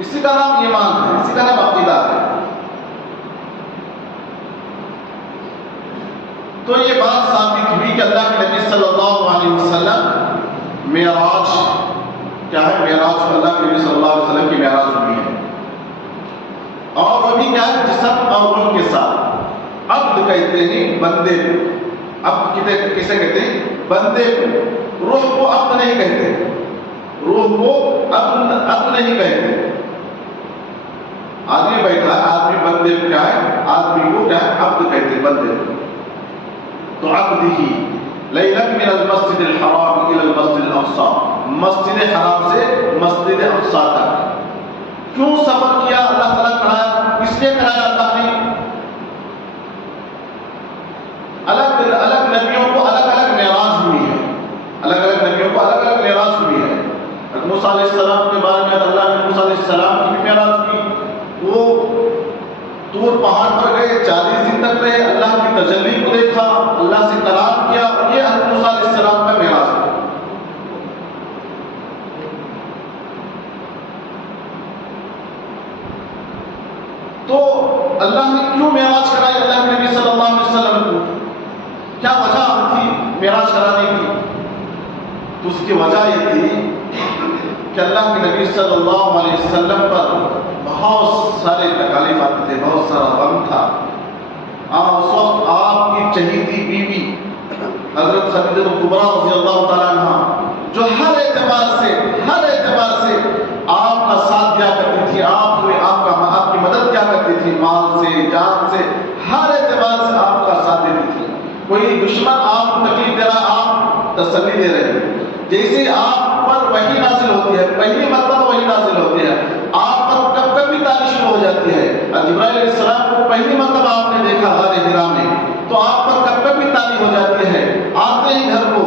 اسی کا نام ایمان ہے، اسی کا نام عقیدہ ہے۔ تو یہ بات ثابت ہوئی کہ اللہ کے نبی صلی اللہ علیہ وسلم معراج کیا ہے، معراج اللہ کے نبی صلی اللہ علیہ وسلم کی معراج ہوئی ہے، اور وہ بھی کیا ہے، جسم اور روح کے ساتھ۔ عبد کہتے ہیں بندے کو، عبد کسے کہتے ہیں؟ بندے کو۔ روح کو عبد نہیں کہتے، روح کو عبد نہیں کہتے۔ آدمی بیٹھا ہے، آدمی بندے کو کیا ہے، آدمی کو کیا ہے، عبد کہتے ہیں، بندے کو۔ تو عبدہ لیلا من المسجد الحرام الى المسجد الاقصى، مسجد حرام سے مسجد اقصی تک کیوں سفر کیا اللہ تعالیٰ کرایا؟ کس لیے کرایا اللہ نے؟ الگ الگ نبیوں کو الگ الگ معراج ہوئی ہے، الگ الگ نبیوں کو الگ الگ معراج ہوئی ہے۔ موسیٰ علیہ السلام کے بارے میں اللہ نے موسیٰ علیہ السلام کی بھی معراج کی، وہ طور پہاڑ پر گئے، 40 دن تک رہے، اللہ کی تجلی کو دیکھا، اللہ سے کلام کیا، یہ حضرت موسیٰ علیہ السلام کا معراج ہے۔ تو اللہ نے کیوں معراج کرائی اللہ کے نبی صلی اللہ علیہ وسلم کو؟ کیا وجہ تھی معراج کرانے کی؟ تو اس کی وجہ یہ تھی کہ اللہ کے نبی صلی اللہ علیہ وسلم پر بہت سارے تکالیف آتے تھے، بہت سارا غم تھا۔ اس وقت آپ کی چہیتی بیوی حضرت خدیجہ کبریٰ رضی اللہ تعالیٰ عنہ، جو ہر اعتبار سے آپ کا ساتھ دیا کرتی تھی، آپ کی مدد کیا کرتی تھی، مال سے، جان سے، ہر اعتبار سے آپ کا ساتھ دیتی تھی۔ کوئی دشمن آپ کو تکلیف دے رہا، آپ تسلی دے رہے ہیں۔ جیسے آپ پر وحی نازل ہوتی ہے، پہلی مرتبہ وحی نازل ہوتی ہے، آپ پر کب کب بھی تعریف شروع ہو جاتی ہے۔ جبرائیل علیہ السلام کو پہلی مرتبہ آپ نے دیکھا غار حرا میں، تو آپ پر کب کب بھی تعریف ہو جاتی ہے۔ آتے ہی گھر کو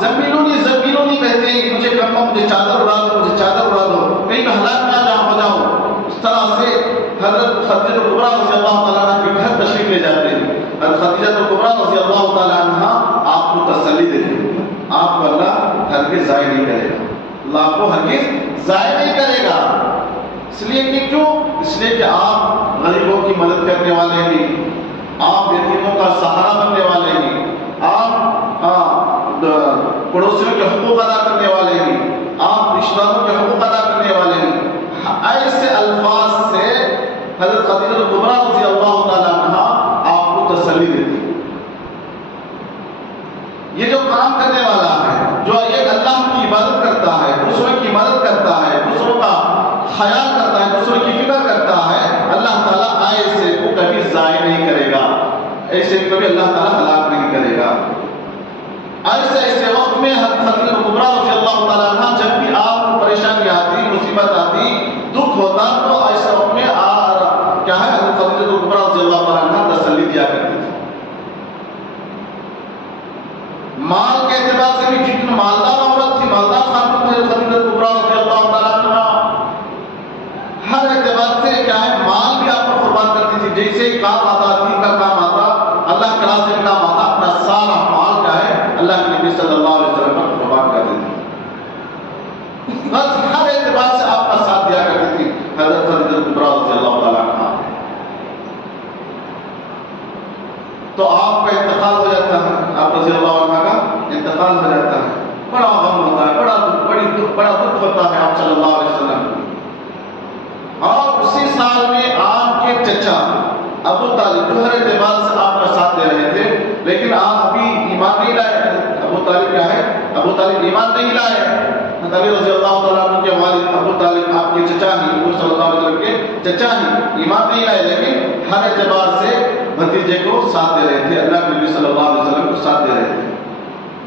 زمینونی کہتے ہیں، مجھے کمبا، مجھے چادر اڑا دو، مجھے چادر اڑا دو، کہیں میں ہلاک نہ ہو جاؤں۔ اس طرح سے حضرت خدیجہ کبریٰ رضی اللہ تعالیٰ عنہ کے گھر تشریف لے جاتے ہیں۔ حضرت خدیجہ کبریٰ رضی اللہ تعالیٰ عنہ آپ کو تسلی دیتے ہیں، آپ کو اللہ ہرگز ضائع نہیں کرے گا، اللہ کو ہرگز ضائع نہیں کرے گا۔ اس لیے کہ کیوں؟ اس لیے کہ آپ غریبوں کی مدد کرنے والے ہیں، آپ یتیموں کا سہارا بننے والے ہیں، آپ پڑوسیوں کے حقوق ادا کرنے والے ہیں، آپ رشتہ داروں کے حقوق ادا کرنے والے ہیں۔ ایسے الفاظ سے حضرت خدیجہ کبریٰ رضی اللہ تعالیٰ عنہ آپ کو تسلی دیتی ہے۔ یہ جو کام کرنے والا ہے، جو ایک اللہ کی عبادت کرتا ہے، دوسروں کی مدد کرتا ہے، دوسروں کا خیال کرتا ہے، دوسروں کی فکر کرتا ہے، اللہ تعالیٰ ایسے کو کبھی ضائع نہیں کرے گا، ایسے کبھی اللہ تعالیٰ ہلاک نہیں کرے گا۔ ایسے وقت میں حضرت خدیجہ کبریٰ رضی اللہ تعالیٰ عنہ جب بھی آپ کو پریشانی آتی، مصیبت آتی، دکھ ہوتا، تو ایسے وقت میں کیا ہے، حضرت خدیجہ کبریٰ رضی اللہ تعالیٰ عنہ تسلی دیا کرتی تھی۔ مال کے اعتبار سے بھی جتنا مالدار عورت تھی، مالدار خاتون تھی خدیجہ کبریٰ رضی اللہ تعالیٰ عنہ، ہر اعتبار سے کیا ہے، مال بھی آپ کو قربان کرتی تھی۔ جیسے کام آتا، دین کا کام آتا، اللہ کے راستے میں کام آتا، اپنا سارا مال کیا ہے، اللہ کے نبی صلی اللہ علیہ وسلم پر قربان کر دیتی تھی۔ بس ہر اعتبار سے آپ کا ساتھ دیا کرتی تھی حضرت خدیجہ کبریٰ رضی اللہ تعالیٰ عنہ۔ تو آپ کا انتقال ہو جاتا ہے، آپ رضی اللہ عنہ کا انتقال ہو جاتا ہے، بڑا غم ہوتا ہے، بڑا دکھ ہوتا ہے آپ صلی اللہ علیہ وسلم۔ اور اسی سال میں آپ کے چچا ابو طالب، جو ہر اعتبار سے آپ کا ساتھ دے رہے تھے، لیکن آپ ابھی ایمان نہیں لائے۔ ابو طالب کیا ہے؟ ابو طالب ایمان نہیں لائے۔ علی رضی اللہ تعالیٰ عنہ کے والد ابو طالب آپ کے چچا ہیں، حضور صلی اللہ علیہ وسلم کے چچا ہیں، ایمان نہیں لائے، لیکن ہر اعتبار سے بھتیجے کو ساتھ دے رہے تھے، اللہ کے نبی صلی اللہ علیہ وسلم کو ساتھ دے رہے تھے۔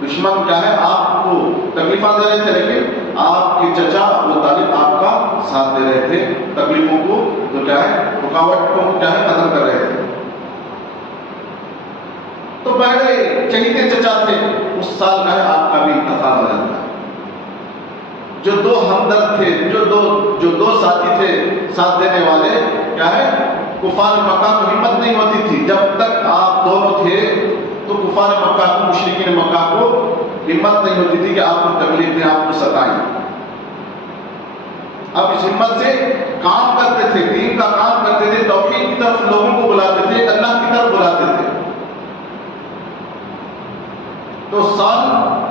دشمن کیا ہے، آپ کو تکلیفات دے رہے تھے، لیکن آپ کے چچا ابو طالب آپ کا ساتھ دے رہے تھے، تکلیفوں کو جو کیا ہے، رکاوٹوں کو کیا ہے، ختم کر رہے تھے۔ تو پہلے چہیتے چچا تھے، اس سال کا ہے آپ کا بھی انتقال ہو جاتا ہے۔ جو دو ہمدرد تھے، جو دو ساتھی تھے ساتھ دینے والے، کیا ہے، کفار مکہ کو ہمت نہیں ہوتی تھی، جب تک آپ دونوں تھے تو کفار مکہ کو، مشرکین مکہ کو ہمت نہیں ہوتی تھی کہ آپ کو تکلیف دیں، آپ کو ستائیں۔ اب اس ہمت سے کام کرتے تھے، دین کا کام کرتے تھے، توحید کی طرف لوگوں کو بلاتے تھے، اللہ کی طرف بلاتے تھے. تو سال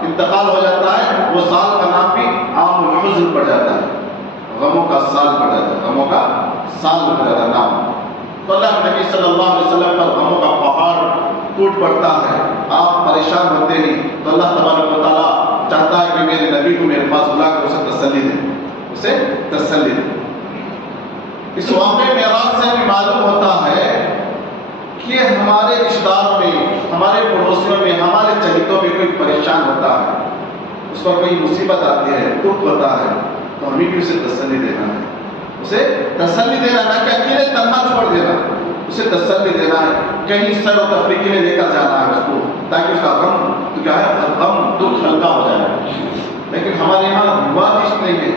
انتقال ہو جاتا ہے، وہ سال کا نام بھی عام الحزن پڑ جاتا ہے، غموں کا سال پڑ جاتا ہے، غموں کا سال پڑ جاتا ہے نام. تو اللہ کے نبی صلی اللہ علیہ وسلم پر غموں کا پہاڑ ٹوٹ پڑتا ہے، آپ پریشان ہوتے ہیں، تو اللہ تبارک و تعالیٰ چاہتا ہے کہ میرے نبی کو میرے پاس بلا کر اسے تسلی دے، اسے تسلی دے. اس واقعے معراج سے ہمیں معلوم ہوتا ہے کہ ہمارے رشتہ داروں میں، ہمارے پڑوسیوں میں، ہمارے چہیتوں میں کوئی پریشان ہوتا ہے، اس پر کوئی مصیبت آتی ہے، دکھ ہوتا ہے، تو ہمیں بھی اسے تسلی دینا ہے، اسے تسلی دینا نہ کہ اکیلے تنہا چھوڑ دینا، اسے تسلی دینا ہے، کہیں سیر و تفریح کے لیے لے کر جانا ہے اس کو، تاکہ اس کا غم کیا ہے، غم دکھ ہلکا ہو جائے. لیکن ہمارے یہاں بات نہیں ہے،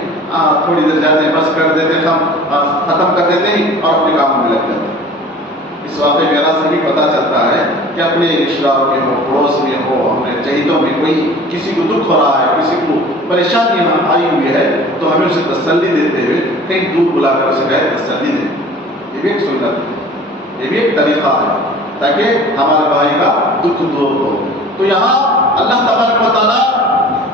تھوڑی دیر جاتے ہیں، بس کر دیتے ہیں، ہم ختم کر دیتے ہیں اور اپنے کاموں میں لگ جاتے ہیں. اس واقعے معراج سے بھی پتہ چلتا ہے کہ اپنے رشتہ داروں میں ہو، پڑوس میں ہو، اپنے چہیتوں میں کوئی کسی کو دکھ ہو رہا ہے، کسی کو پریشانی آئی ہوئی ہے، تو ہمیں اسے تسلی دیتے ہوئے کہیں دور بلا کر اسے کہے تسلی دیں. یہ بھی ایک سنت ہے، یہ بھی ایک طریقہ ہے تاکہ ہمارے بھائی کا دکھ دور ہو. تو یہاں اللہ تبارک و تعالیٰ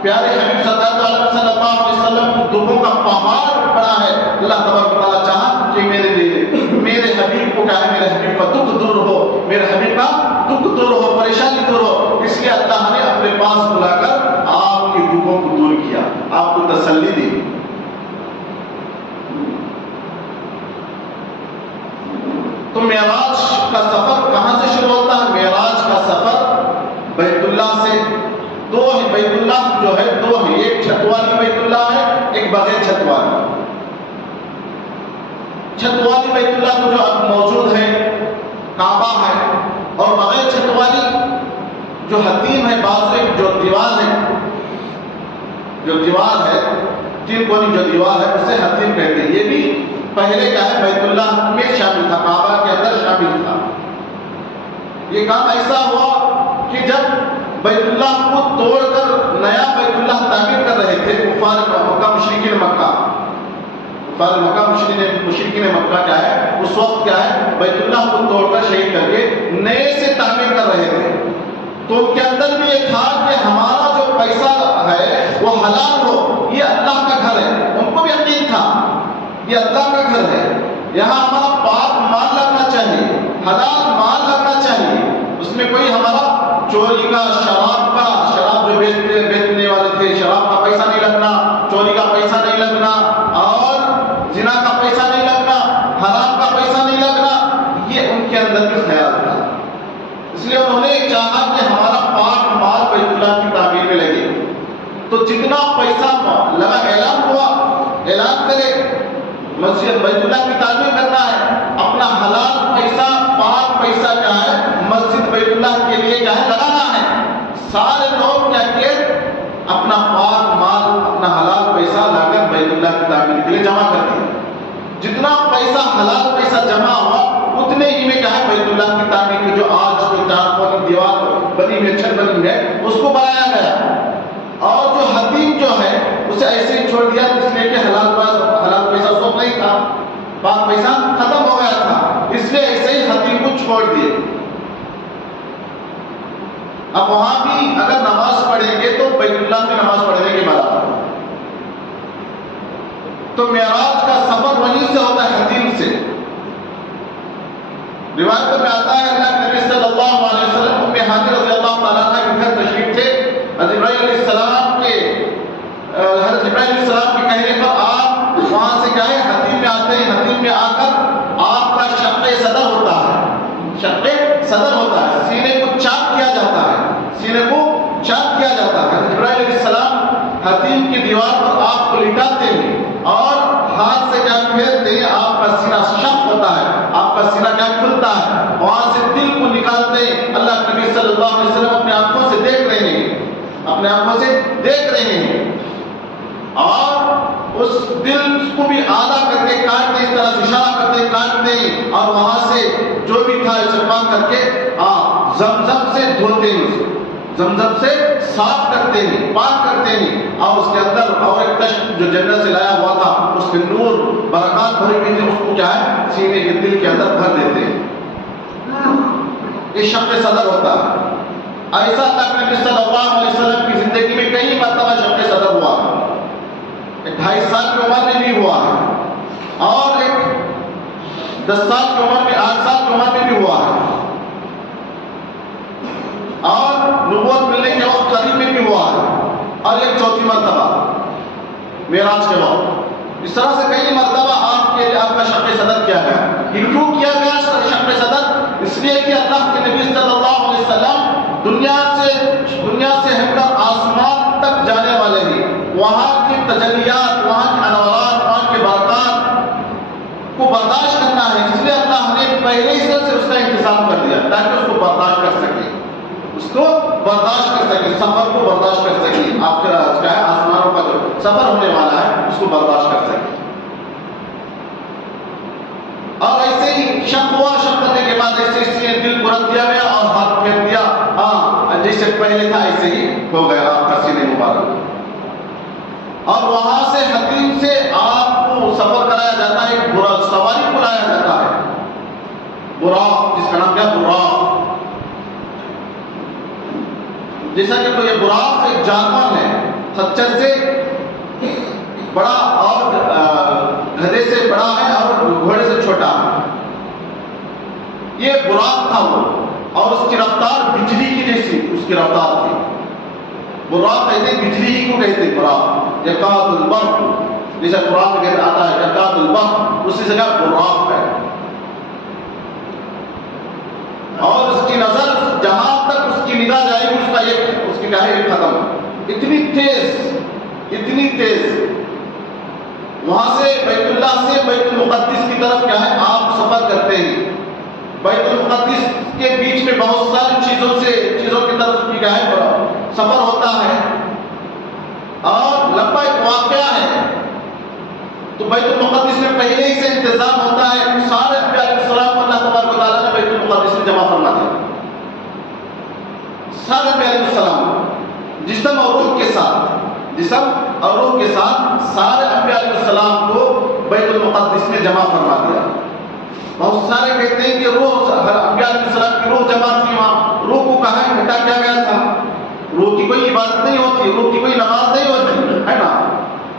پیارے حبیب صلی اللہ علیہ وسلم کو دکھوں کا پہاڑ پڑا ہے. اللہ تبارک و تعالیٰ چاہا کہ میرے لیے، میرے حبیب کو کیا ہے، میرے حبیب کا دکھ دور ہو، میرے حبیب کا دکھ دور ہو، پریشانی دور ہو. اس لیے اللہ نے اپنے پاس بلا کر آپ کے دکھوں کو دور کیا، آپ کو تسلی دی. تو معراج کا سفر کہاں سے شروع ہوتا ہے؟ معراج کا سفر بیت اللہ سے. دو ہے بیت اللہ جو ہے، دو ہے، ایک چھت والی بیت اللہ ہے، ایک بغیر چھت والی. چھت والی بیت اللہ تو جو اب موجود ہے، کعبہ ہے، اور بغیر چھت والی جو حتیم ہے، بازو جو دیوار ہے، جو دیوار ہے، تین کونی جو دیوار ہے، اسے حتیم کہتے ہیں. یہ بھی پہلے کیا ہے، بیت اللہ میں شامل تھا، کعبہ کے اندر شامل تھا. یہ کام ایسا ہوا کہ جب بیت اللہ کو توڑ کر نیا بیت اللہ تعمیر کر رہے تھے کفار مکہ، مشرکین مکہ، کفار مکہ، مشرکین مکہ کیا ہے، اس وقت کیا ہے، بیت اللہ کو توڑ کر شہید کر کے نئے سے تعمیر کر رہے تھے. تو ان کے اندر بھی یہ تھا کہ ہمارا جو پیسہ ہے وہ حلال ہو، یہ اللہ کا گھر ہے. ان کو بھی یقین تھا یہ اللہ کا گھر ہے، یہاں ہمارا پاک مال لگنا چاہیے، حلال مال لگنا چاہیے، اس میں کوئی ہمارا چوری کا، شراب جو بیچنے والے تھے، شراب کا پیسہ نہیں لگنا، چوری کا پیسہ نہیں لگنا، اور زنا کا پیسہ نہیں لگنا، حرام کا پیسہ نہیں لگنا. یہ ان کے اندر بھی خیال تھا. اس لیے انہوں نے چاہا کہ ہمارا پاک مال بیت اللہ کی تعمیر میں لگے. تو جتنا پیسہ لگا، اعلان ہوا، اعلان کرے مسجد بیت اللہ کی تعمیر کرنا ہے، اپنا حلال پیسہ، پاک پیسہ کیا ہے، مسجد بیت اللہ کے لیے کیا ہے، لگانا ہے. سارے لوگ کیا کیے، اپنا پاک مال، اپنا حلال پیسہ لا کر بیت اللہ کی تعمیر کے لیے جمع کر دیا. جتنا پیسہ حلال پیسہ جمع ہوا، اتنے ہی میں کیا ہے، بیت اللہ کی تعمیر کی جو آج جو 4 کونی دیوار بنی ہوئی، چھت بنی ہے، اس کو بنایا گیا. اور جو حتیم جو ہے اسے ایسے ہی چھوڑ دیا، اس لیے کہ حلال پیسہ سب نہیں تھا، پاک پیسہ ختم ہو گیا تھا، اس لیے ایسے ہی حتیم کو چھوڑ دیے. اب وہاں بھی اگر نماز پڑھیں گے تو بیت اللہ میں نماز پڑھنے کے برابر. تو معراج کا سفر وہیں سے ہوتا ہے، حتیم سے. روایت میں آتا ہے اللہ کے نبی صلی اللہ علیہ وسلم ام ہانی رضی اللہ تعالیٰ عنہ کے گھر تشریف تھے. حضرت ابراہیم علیہ السلام کے کہنے پر آپ وہاں سے گئے، حتیم میں آتے ہیں. حتیم میں آ کر آپ کا شق صدر ہوتا ہے، شق صدر ہوتا ہے، سینے کو چاک کیا جاتا ہے، سینے کو چاک کیا جاتا ہے. حضرت ابراہیم علیہ السلام حتیم کی دیوار پر آپ کو لٹاتے ہیں اور ہاتھ سے کیا پھیرتے ہیں، آپ کا سینہ شق ہوتا ہے، آپ کا سینہ کیا کھلتا ہے، وہاں سے دل کو نکالتے ہیں. اللہ کے نبی صلی اللہ علیہ وسلم اپنے آنکھوں سے دیکھ رہے ہیں، اپنے آنکھوں سے دیکھ رہے ہیں، اور اس دل کو بھی آدھا کر کے کاٹتے، اس طرح سے اشارہ کرتے کاٹتے، اور وہاں سے جو بھی تھا استعمال کر کے زمزم سے دھوتے ہیں، زمزم سے صاف کرتے ہیں، پاک کرتے ہیں، اور اس کے اندر اور ایک تشت جو جنت سے لایا ہوا تھا اس میں نور برکات بھری ہوئی تھی، اس کو کیا ہے سینے کے دل کے اندر بھر دیتے ہیں۔ یہ شق صدر ہوتا ہے۔ ایسا اللہ کے نبی صلی اللہ علیہ وسلم کی زندگی میں کئی مرتبہ شق صدر ہوا ہے۔ 2.5 سال کی عمر میں بھی ہوا ہے، اور ایک 10 سال کی عمر میں، 8 سال کی عمر میں بھی ہوا ہے، اور نبوت ملنے کے وقت قریب میں بھی ہوا ہے، اور ایک 4تھی مرتبہ معراج کے وقت۔ اس طرح سے کئی مرتبہ آپ کا شق صدر کیا گیا۔ یہ کیوں کیا گیا شق صدر؟ اس لیے کہ اللہ کے نبی صلی اللہ علیہ وسلم دنیا سے ہٹ کر آسمان تک جانے والے ہیں، وہاں کی تجلیات، وہاں کے انوارات، وہاں کے برکات کو برداشت کرنا ہے۔ اس لیے اللہ نے پہلے ہی سے اس کا انتظام کر دیا تاکہ اس کو برداشت کر سکے، سفر کو برداشت کر سکے، آپ کا آسمانوں کا جو سفر ہونے والا ہے اس کو برداشت کر سکے۔ اور ایسے ہی شق ہوا، شق کرنے کے بعد ایسے اس نے دل کو رکھ دیا گیا اور ہاتھ پھیر دیا، ہاں جیسے پہلے تھا ایسے ہی ہو گیا آپ کا سینے مبارک۔ اور وہاں سے حتیم سے آپ کو سفر کرایا جاتا ہے، ایک براق سواری کو لایا جاتا ہے، براق، جس کا نام کیا براق۔ جیسا کہ تو یہ براق ایک جانور ہے، خچر سے بڑا اور گدھے سے بڑا ہے اور گھوڑے سے چھوٹا ہے۔ یہ براق تھا وہ، اور اس کی رفتار بجلی کی جیسی اس کی رفتار تھی۔ براق کہتے ہیں بجلی ہی کو کہتے ہیں براق، یکاد البرق، جیسا قرآن میں کہتا آتا ہے یکاد البرق، اسی سے کہا براق ہے۔ اور اس کی نظر جہاں تک اس کی نگاہ جائے گی اس کی کیا ہے ختم، اتنی تیز۔ وہاں سے بیت اللہ سے بیت المقدس کی طرف کیا ہے آپ سفر کرتے ہیں۔ بیت المقدس کے بیچ میں بہت ساری چیزوں کی طرف بھی کیا ہے سفر ہوتا ہے، اور لمبا ایک واقعہ ہے۔ تو بیت المقدس میں پہلے ہی سے انتظام ہوتا ہے، سارے انبیاء علیہ السلام کو اللہ تبارک و تعالیٰ نے بیت المقدس میں جمع فرما دیا، سارے انبیاء علیہ السلام جسم اور روح کے ساتھ سارے انبیاء علیہ السلام کو بیت المقدس میں جمع فرما دیا۔ بہت سارے کہتے ہیں کہ روح انبیاء علیہ السلام کی روح جمع تھی وہاں، روح کو کہاں ہٹا کیا گیا تھا؟ روح کی کوئی عبادت نہیں ہوتی، روح کی کوئی نماز نہیں ہوتی ہے نا،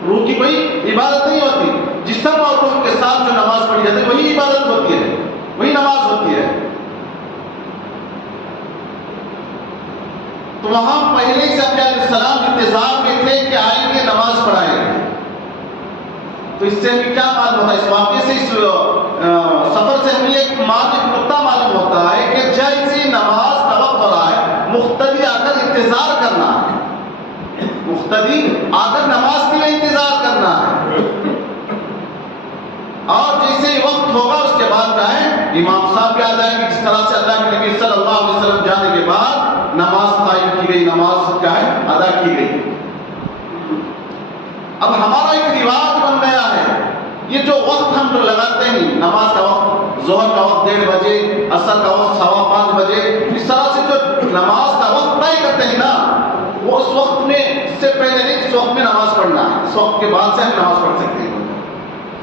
روح کی کوئی عبادت نہیں ہوتی۔ جسم اور روح کے ساتھ جو نماز پڑھی جاتی ہے وہی عبادت ہوتی ہے، وہی نماز ہوتی ہے۔ تو وہاں پہلے سے انبیاء علیہ السلام انتظار میں تھے کہ آئیں گے نماز پڑھائیں گے۔ تو اس سے ہمیں کیا معلوم ہوتا ہے؟ اس واقعے سے، اس سفر سے ہمیں ایک نقطہ معلوم ہوتا ہے کہ جیسے نماز کا وقت ہو رہا ہے، مقتدی آ کر انتظار کرنا ہے، مقتدی آ کر نماز کے لیے انتظار کرنا ہے، اور جیسے وقت ہوگا اس کے بعد کیا ہے امام صاحب بھی آ جائیں گے۔ جس طرح سے اللہ کے نبی صلی اللہ علیہ وسلم جانے کے بعد نماز قائم کی گئی، نماز کیا ہے ادا کی گئی۔ اب ہمارا ایک رواج بن گیا ہے، یہ جو وقت ہم جو لگاتے ہیں، نماز کا وقت ظہر کا وقت 1:30 بجے، عصر کا وقت 5:15 بجے، اس طرح سے جو نماز کا وقت طے کرتے ہیں نا، وہ اس وقت میں، اس سے پہلے نہیں، اس وقت میں نماز پڑھنا ہے، اس وقت کے بعد سے ہم نماز پڑھ سکتے ہیں۔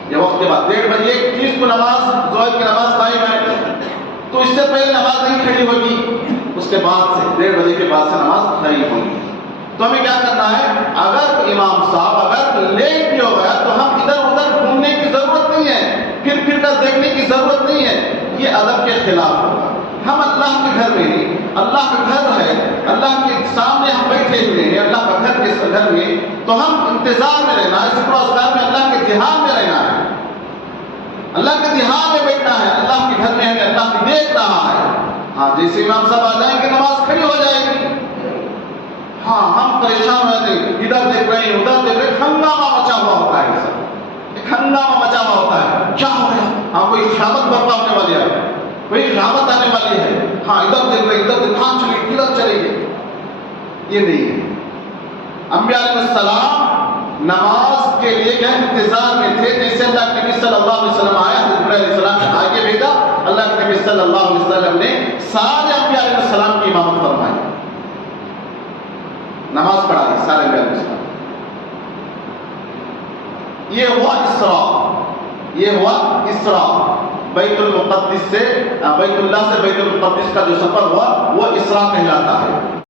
یہ وقت کے بعد 1:30 بجے 30 کو نماز ظہر کی نماز قائم ہے، تو اس سے پہلے نماز نہیں کھڑی ہوگی، اس کے بعد سے 1:30 بجے کے بعد سے نماز کھڑی ہوگی۔ تو ہمیں کیا کرنا ہے؟ اگر امام صاحب اگر لیٹ بھی ہو گیا تو ہم ادھر ادھر گھومنے کی ضرورت نہیں ہے، پھر کر دیکھنے کی ضرورت نہیں ہے، یہ ادب کے خلاف ہوگا۔ ہم اللہ کے گھر میں ہیں، اللہ کا گھر ہے، اللہ کے سامنے ہم بیٹھے ہوئے ہیں، اللہ کا گھر کے گھر میں، تو ہم انتظار میں رہنا ہے، ذکر و اذکار میں اللہ کے دھیان میں رہنا ہے، اللہ کے دھیان میں بیٹھنا ہے، اللہ کے گھر میں ہمیں اللہ بھی دیکھ رہا ہے۔ ہاں جیسے امام صاحب آ جائیں گے نماز کھڑی ہو جائے گی، ہاں ہم پریشان ہو جاتے ہیں، ادھر دیکھ رہے ہیں ادھر دیکھ رہے ہیں، ہنگامہ مچا ہوا ہوتا ہے، ایک ہنگامہ مچا ہوا ہوتا ہے، کیا ہو گیا؟ ہاں کوئی شہادت برپا ہونے والی ہے، کوئی رحمت آنے والی ہے، ہاں ادھر دیکھ رہے ادھر دیکھ، ہاں چلیے کدھر چلے گئے، یہ نہیں ہے۔ انبیاء علیہ السلام نماز کے لیے کیا انتظار میں تھے، جیسے اللہ کے نبی صلی اللہ علیہ وسلم آیا، حضرت علیہ السلام نے آگے بھیجا، اللہ کے نبی صلی اللہ علیہ وسلم نے سارے انبیاء علیہ السلام کی امامت فرمائی، نماز پڑھائی سارے بیان اس کا. یہ ہوا اسراء. بیت المقدس سے بیت اللہ سے بیت المقدس کا جو سفر ہوا وہ اسراء کہلاتا ہے.